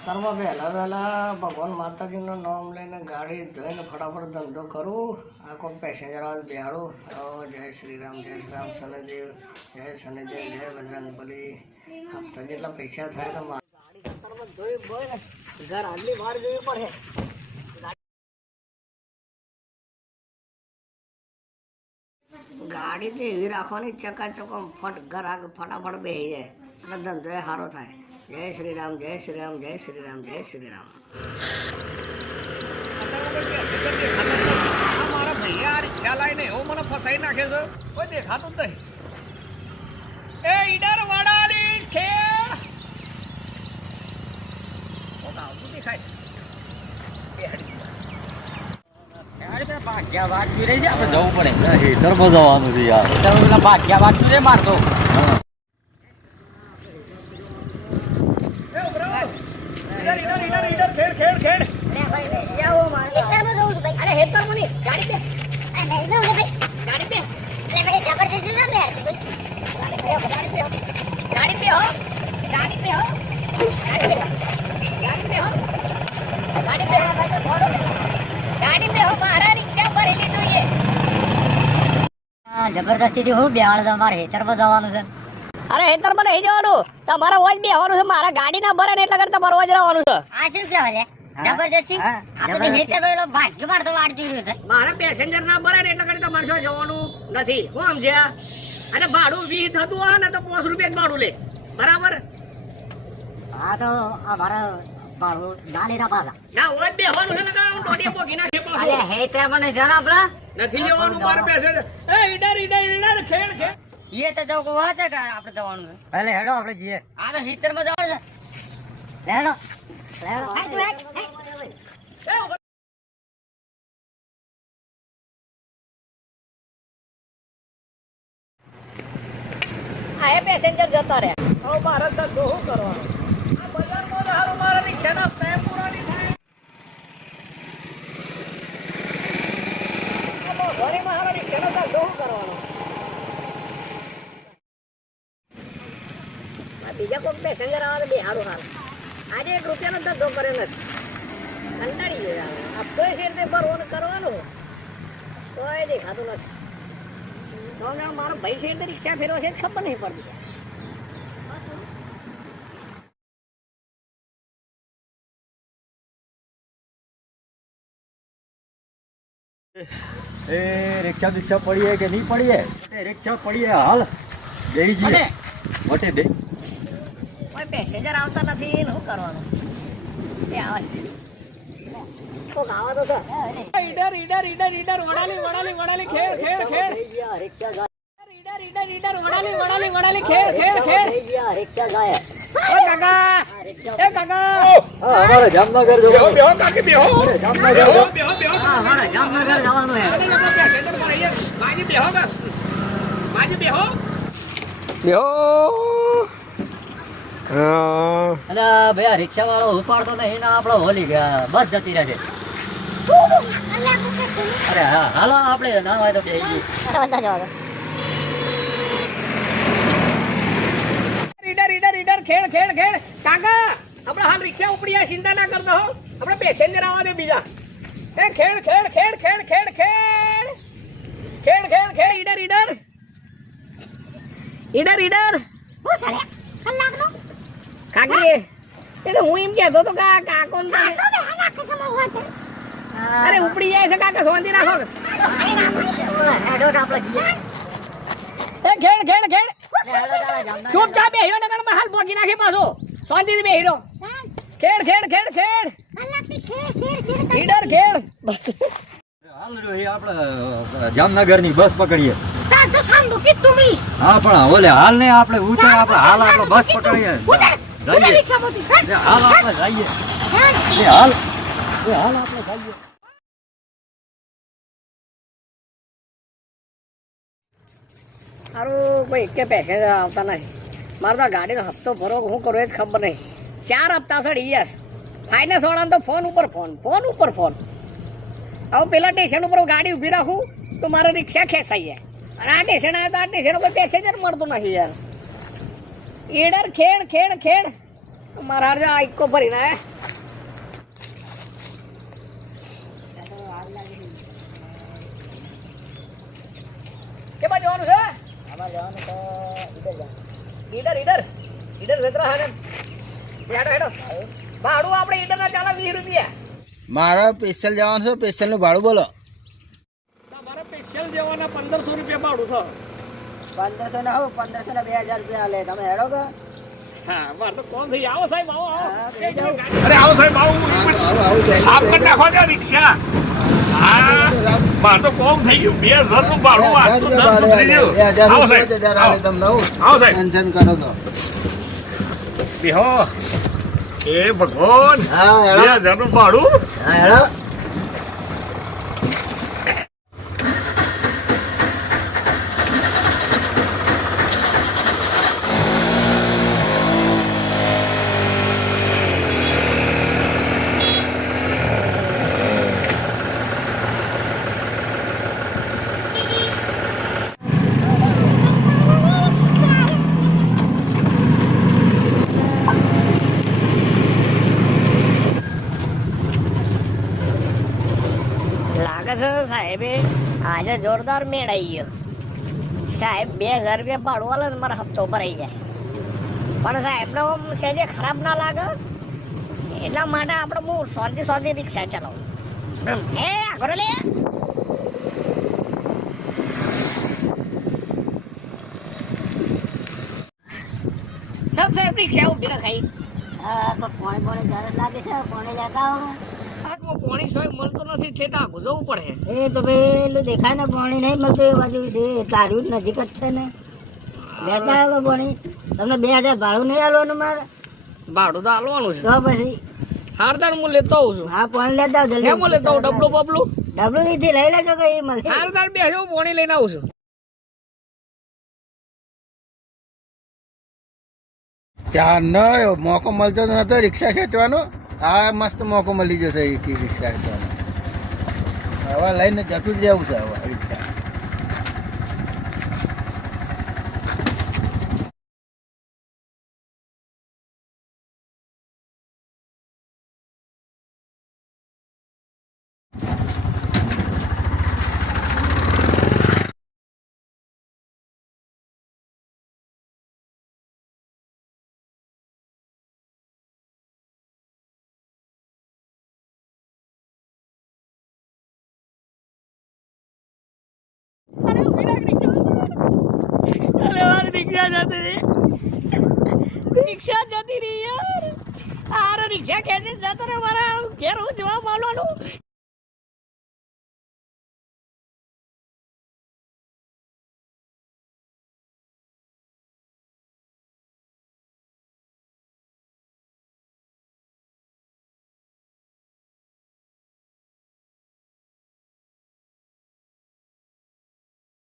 અત્યારમાં વહેલા વહેલા ભગવાન માતાજીનું નામ લઈને ગાડી ધોઈને ફટાફટ ધંધો કરું. આ કોઈ પેસેન્જર આવે બેહાડું. જય શ્રી રામ જય શ્રી શનિદેવ, જય શનિદેવ, જય બજરંગબલી હપ્તા જેટલા પૈસા થાય તો ગાડી અત્યારમાં ધોઈ બોય ને ઘર આટલી વાર જોવી પડે. ગાડી તો રાખવાની ચકાચકો ફટ ઘર આગળ ફટાફટ બેસી જાય. અને ધંધો સારો થાય. જય શ્રી રામ જય શ્રી રામ જય શ્રી રામ જય શ્રી રામ મારા ભૈયા આ રિક્ષા લાવીને એવો મને ફસાઈ નાખે છે. કોઈ દેખાતું જ નહીં. એ ઈડર આવતું દેખાય. ભાગ્યા વાત રહી છે. આપણે જવું પડે. હેતરમાં જવાનું છે યાર. ભાગ્યા વાત રે મારતો એ ગાડી દે જબરદસ્તી હું બેહાડ છે મારે હેતરમાં જવાનું છે. અરે હેતરમાં નહીં જવાનું. તમારે રોજ બેહવાનું છે મારા ગાડી ના ભરે એટલે કરતા રોજ રહેવાનું છે. આ શું કહેવાય લે જબરદસ્તી આપણે તો હેતર પેલો ભાગ્ય માર તો વાડ જોયું છે. મારા પેસેન્જર ના ભરે એટલે કરી તમારે શું જવાનું નથી. હું સમજ્યા? અને ભાડું વી થતું હોય ને તો પાંચ રૂપિયા ભાડું લે. બરાબર? આ તો અમારા ભાડું ના લેતા પાછા. ના રોજ બેહવાનું છે ને તો હું ટોટીએ પોકી નાખે પાછો. અરે હેતર મને જરા આપડા નથી જવાનું મારા પેસેન્જર. એ ઈડર ઈડર ઈડર ખેડ ખેડ. એ તો જવું હોય છે કે આપણે જવાનું છે. એટલે હેડો આપણે જઈએ. આ તો હેતરમાં જવાનું છે. લેડો આ પેસેન્જર જતા રહે. હવે મારે ધંધો શું કરવાનો. આ બજારમાં હારું મારા રિક્ષાના હપ્તા એ પૂરા નહીં થાય. આ મોંઘવારીમાં હારા રિક્ષાનો ધંધો શું કરવાનો. બીજા કોઈ પેસેન્જર આવે બે હારું હારું. આજે એક રૂપિયાનો ધંધો કર્યો નથી કંટાળી ગયો હપ્તો એ રીતે ભરવાનું કરવાનું. એ દેખાતું નથી. તો મારો ભાઈ છે એટલે રિક્ષા ફેરવો છે ખબર નહીં પડતી. એ રિક્ષા બિક્ષા પડીએ કે નહીં પડીએ? રિક્ષા પડીએ હાલ. બેહી જઈએ. મોટે બે. પેસેન્જર આવતા નથી શું કરવાનું? એ આવે. કોક આવે તો સર ઈડર ઈડર ઈડર ઈડર વડાલી વડાલી વડાલી ખેડ ખેડ ખેડ ઈડર ઈડર ઈડર વડાલી વડાલી વડાલી ખેડ ખેડ ખેડ રિક્ષા જાય ઓ કાકા એ કાકા. હા અમારે જામનગર જવાનું બેહો. બેહો. અને ભાઈ રિક્ષા વાળો ઉપાડતો નહીં ને આપણે હોલી ગયા બસ જતી રહે છે. અરે હા હાલો આપણે ના હોય તો બેસી જઈએ. ઈડર ઈડર ઈડર ખેડ ખેડ ખેડ કાકા આપણે હાલ રિક્ષા ઉપડી ચિંતા ના કરતા હો. આપણે પેસેન્જર આવવા દે બીજા. એ ખેડ ખેડ ખેડ ખેડ ખેડ ખેડ ખેડ ખેડ ખેડ ઈડર ઈડર ઈડર ઈડર કાકી એ તો હું એમ કહેતો તો કા કાકો ને અરે ઉપડી જાય છે કાકા સોંધી રાખો. એ ખેડ ખેડ ખેડ. ચૂપચાપ બેહ્યો નગરમાં હાલ પોકી નાખી પાછો. શાંતિથી બેહ્યો ખેડ ખેડ ખેડ ખેડ. ઈડર ખેડ. હાલ રહ્યો એ આપણે જામનગરની બસ પકડીએ. હા પણ ઓલે હાલ ને આપણે ઉતર આપણે હાલ આપણે બસ પકડીએ. હાલ આપણે જઈએ. હાલ. હાલ આપણે જઈએ. સારું ભાઈ કે પેકેજ આવતા નથી મારે તો ગાડીનો હપ્તો ભરો હું કરું એ જ ખબર નહીં. ચાર હપ્તા સડી યસ ફાઇનાન્સ વાળાને તો ફોન ઉપર ફોન ફોન ઉપર ફોન હવે પેલા સ્ટેશન ઉપર હું ગાડી ઊભી રાખું તો મારે રિક્ષા ખેંચાઈ જાય અને આ સ્ટેશન આવે તો આ સ્ટેશન ઉપર પેસેન્જર મળતું નથી યાર. ઈડર ખેડ ખેડ ખેડ. મારા જો આ ઇક્કો ભરીને હે. કેમાં જવાનું છે? ઈડર ઈડર. ઈડર વેતરા હાડન હેડો હેડો. ભાડું આપણે ઈડર ના ચાલે વીસ રૂપિયા. મારા સ્પેશિયલ જવાનું છે સ્પેશિયલનું ભાડું બોલો. મારે સ્પેશિયલ જવાના પંદરસો રૂપિયા ભાડું છે. પંદરસો ને હું પંદરસો ને બે હજાર રૂપિયા લે તમે હેડો કે? હા બે હજારનું થઈ આવો સાહેબ આવો આવો હા, બેસી જાઓ. અરે આવો સાહેબ આવો સાફ કરી નાખો છે રિક્ષા હા મારે તો કોમ થઈ ગયું બે હજારનું ભાડું વાંચતું દસ સુધરી ગયું આવો સાહેબ આવો. આવો સાહેબ ટેન્શન કરો તો બેહો એ ભગવાન હા બે હેડો હજારનું ભાડું હેડો સાહેબે આજે જોરદાર મેળ આવી ગયો. સાહેબ, બે હજાર રૂપિયા ભાડું વાલે ને મારા હપ્તો ભરાઈ જાય. પણ સાહેબને આમ છે જે ખરાબ ના લાગે એટલા માટે આપણે હું શાંતિ શાંતિ રિક્ષા ચલાવું. એ આગળ લે. સાહેબ રિક્ષા ઊભી રખાઈ પોણે પોણે ઘર લાગે છે કોણે જતા આવો. પાણી સોય મળતો નથી ઠેઠા જવું પડે. એ તો ભાઈ એલું દેખાય ને પાણી નહીં મળતું એ બાજુ છે તારું નજીક જ છે ને. લેતા આવો પાણી. તમને બે હજાર ભાડું નહીં આલવાનું મારે? ભાડું તો હાલવાનું છે. તો પછી? હારદાર હું લેતો આવું છું. હા પાણી લેતા આવો હે હું લેતો આવું? ડબલું બબલું? ડબલું અહીંથી લઈ લેજો કે એ મળે હારદાર બે હું પાણી લઈને આવું છું. ચાર ન મોકો મળતો તો નતો રિક્ષા ખેંચવાનો? આ મસ્ત મોકો મળી જશે એક રિક્ષા હવે લઈને જતું જ જવું છે હવે રિક્ષા રિક્ષા જતી રહી રિક્ષા જતી રહી યાર આરે રિક્ષા જતો રે મારા ઘેર હું જોવા આવવાનું